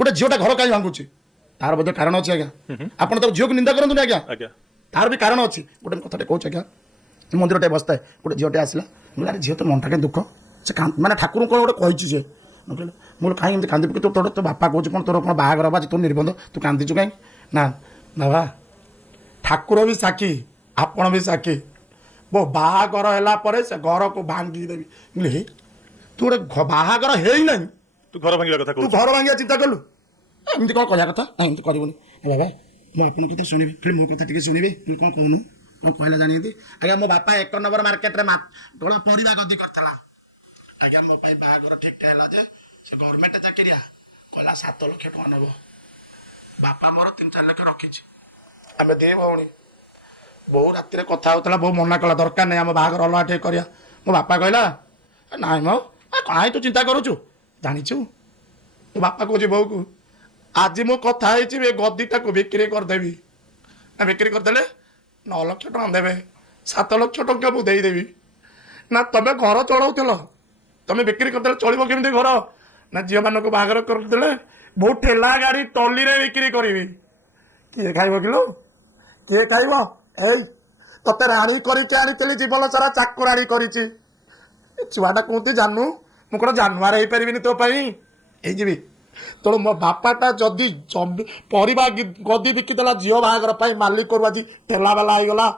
गोटे झीटा घर कहीं भांगुची तार बोधे कारण अच्छे आज्ञा आप झील को निंदा करूँ आज्ञा तार भी कारण अच्छी गोटे कथा कहूँ आज्ञा मंदिर टे बसता है गोटे झीटे आसला बोले झील तो मनटा कहीं दुख से मानने ठाकुर कौन गोटे कही सी मुझे कहीं कांदी तोर तो बापा कहूँ कौन तोर कौन बाहर बा तोर निबंध तू कांदीचु कहीं ना बाबा ठाकुर भी साक्षी आपण भी साक्षी वो बाहागर है से घर को भांगीदेवी बोले तू गोटे बाहागर है ही ना तू घर भांगा कथा तू घर भांगा चिंता कलु एमती कौन कह कथा ना एमती करनी बाबा मुझे कथा शुणबी फिर मो कथा टी शुणबी तू कौन कहूनु मैं कहला जानी आज्ञा मो बापा 1 नंबर मार्केट रे गोला परिवा गदी करतला आज्ञा मो पाई बाहागर ठीक ठहला जे से गवर्नमेंट चाकरिया कहला 7 लाख टका नब बापा मोर 3-4 लाख रखी आम दे भौणी बहु राति कथा होता बहु मना कला दरकार नहीं आम बाहर अलग ठीक करिया मो बापा कहला ना मो कहीं तू चिंता करुचु जाचु मो बापा कहे बहु को आज मो कथा गदीटा को बिक्री करदेवी ना बिक्री करदे 9 लाख टका देवे 7 लाख टका मुझे देदेवी ना तुम घर चलाऊल तुम बिक्री करदे चलो केमी घर ना झील मान को बाहर करदे बहुत ठेला गाड़ी टली रे बिक्री करी किए खाइब किलो किए खाइब ए तते राणी करके आनी जीवन सारा चाकराणी कर छुआटा कहते जानू मुझे जानवर हो पारि तो जी तेणु मो बापाटा जदि परिवा गदी बिकिदेला झील बाहागर मालिक करू आज ठेला बाला होगला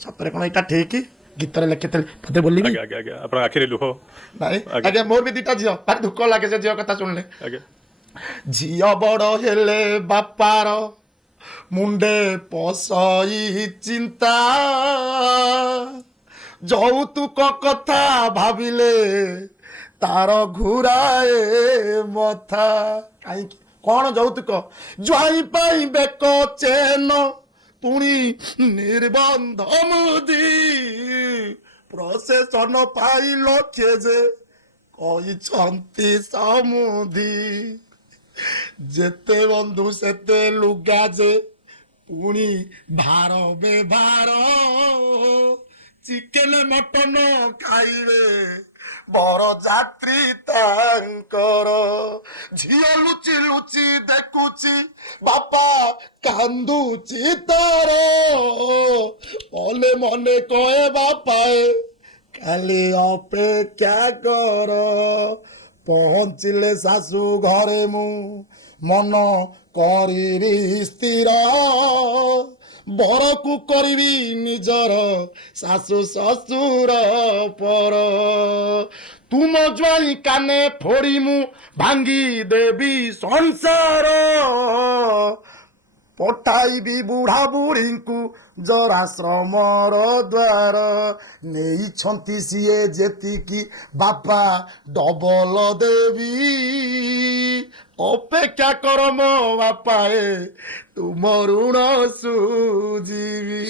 सतरे कौन यहाँ ठीक गीत लिखी मत बोल आखिरी लुह आज्ञा मोर भी 2टा झील भारी दुख लगे से झील कथा शुणले झील बड़ हेले बापार मुंडे पसई चिंता যৌতুক কথা ভাবিলে তার ঘুরাए মথা কাই কোন যৌতুক জয় পাই বেক চেন পুনি নির্বন্ধ মুদি প্রসেসন পাইল কে যে কইছন্তি সমুদি যেতে বন্ধু সেতে লুগা যে পুনি ভার বেভার चिकेन मटन खाइबे बड़ जात्री तांकर झील लुचि लुचि देखुची बापा कांदुची तार मने मने कहे बापाए खाली अपेक्षा कर पहुँचले सासू घरे मु मन करी स्थिर बर को करी निजर सासु ससुर पर तुम ज्वाई काने फोड़ी मु भांगी देवी संसार पठाइबी बुढ़ा बुढ़ी को जराश्रमर द्वार नहीं सीए जेतिकी बापा डबल देवी अपेक्षा कर मो बापाए तुम ऋण सुझीवी।